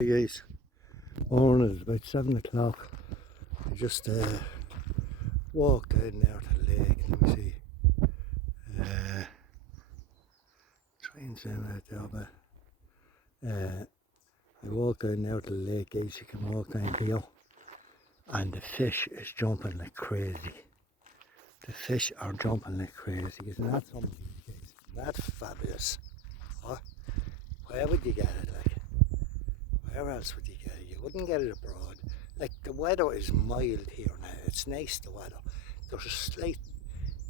Hey guys, morning, it's about 7 o'clock. I just walked down there to the lake. Let me see. Train's down out there, but I walked down there to the lake, guys. You can walk down here, and the fish is jumping like crazy. The fish are jumping like crazy. Isn't that something, guys? Isn't that fabulous? What? Where would you get it? Like, where else would you get it? You wouldn't get it abroad. Like, the weather is mild here now. It's nice, the weather. There's a slight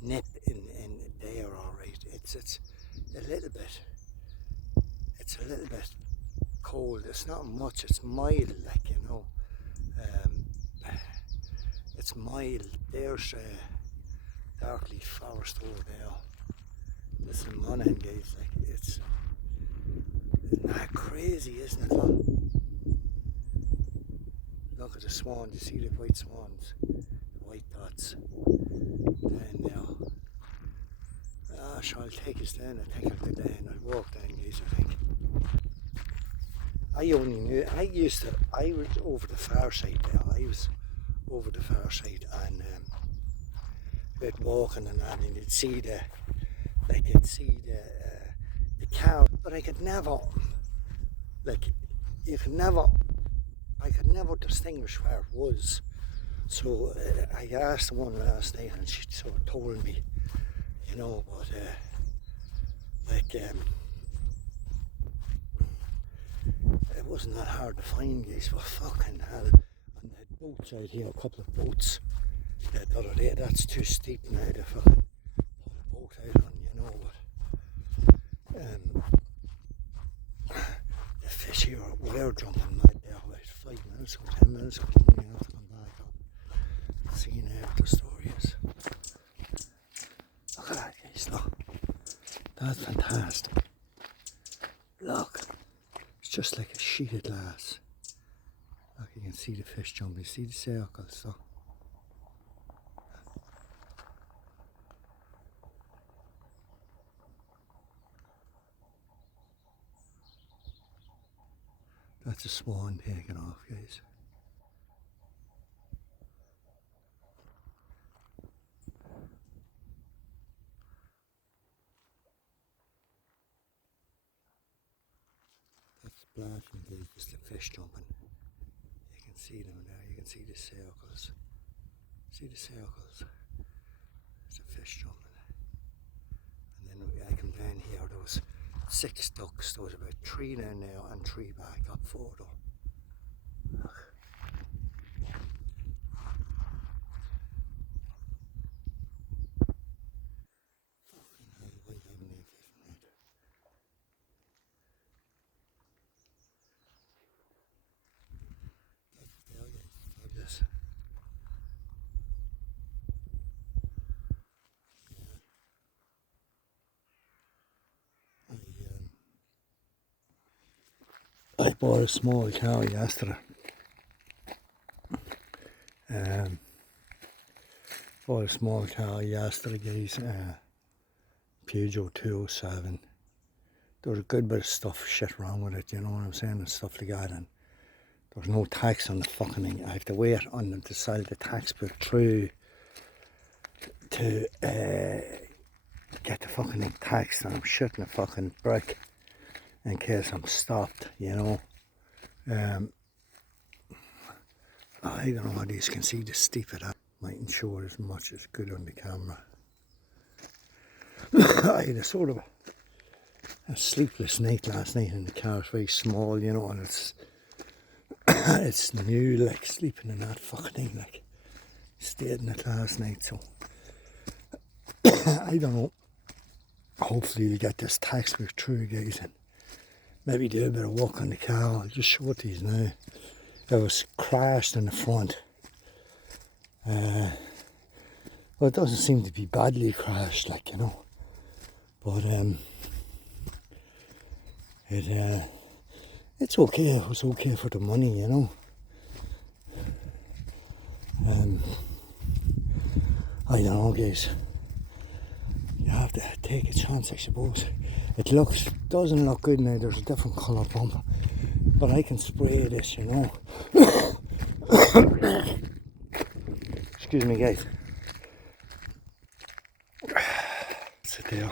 nip in there, alright. It's a little bit. It's a little bit cold. It's not much. It's mild, like, you know. It's mild. There's Darkleaf Forest over there. This is Monaghan, guys. Like, it's not crazy, isn't it? Look at the swans. You see the white swans, the white dots down there. Ah, sure, I'll take us down. I'll take her down. I'll walk down, guys, I think. I was over the far side there. I was over the far side and a bit walking and that, and you'd see the cow, but I could never, I could never distinguish where it was. So I asked one last night and she sort of told me, you know, but it wasn't that hard to find, guys, but fucking hell. And the boats out here, a couple of boats the other day, that's too steep now to fucking put a boat out on, you know, but the fish here were jumping mad there about 5 minutes or 10 minutes ago. I'm going to come back up. See now what the story is. Look at that, guys, look. That's fantastic. Look. It's just like a sheet of glass. Look, you can see the fish jumping. You see the circles, look. That's a swan taking off, guys. That's splashing, guys, just the fish jumping. You can see them there, you can see the circles. See the circles? There's a fish jumping. And then I come down here, there was 6 ducks. There was about 3 down there and 3 back up further. Look. Fucking hell, why haven't they fishing right? That's there, guys. Fabulous. I bought a small cow yesterday. Bought a small cow yesterday, guys. Peugeot 207. There was a good bit of shit wrong with it, you know what I'm saying, and stuff like that. And there was no tax on the fucking thing. I have to wait on them to sell the tax bill through to get the fucking thing taxed, and I'm shooting a fucking brick in case I'm stopped, you know. I don't know whether you can see the steep of that. Mightn't show it as much as good on the camera. I had a sort of a sleepless night last night in the car. It's very small, you know, and it's new, like, sleeping in that fucking thing, like, stayed in it last night, so I don't know. Hopefully you get this tax bill through, guys, and maybe do a bit of work on the car. I'll just show it these now. It was crashed in the front. Well, it doesn't seem to be badly crashed, like, you know. But it's okay. It was okay for the money, you know. I don't know, guys. You have to take a chance, I suppose. It doesn't look good now. There's a different colour bumper. But I can spray this, you know. Excuse me, guys. Sit there.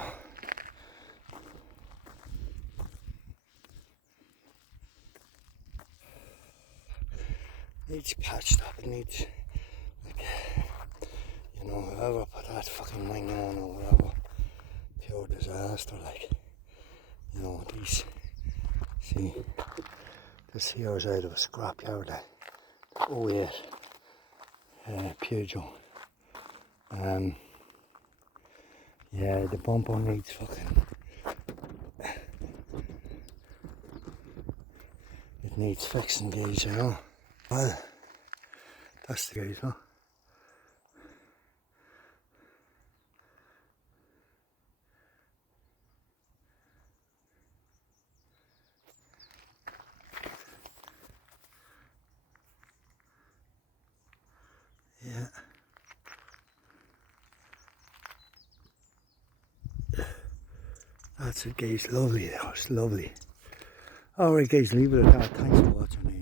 Needs patched up. It needs, like, you know, whoever put that fucking wing on or whatever. Pure disaster, like. You know, these. See, this here is out of a scrapyard. Oh yeah. Peugeot. Yeah, the bumper needs fucking. It needs fixing, guys, you know. Well, that's the guys, huh? Yeah. That's it, guys. Lovely. That was lovely. Alright, guys, leave it at that. Thanks for watching.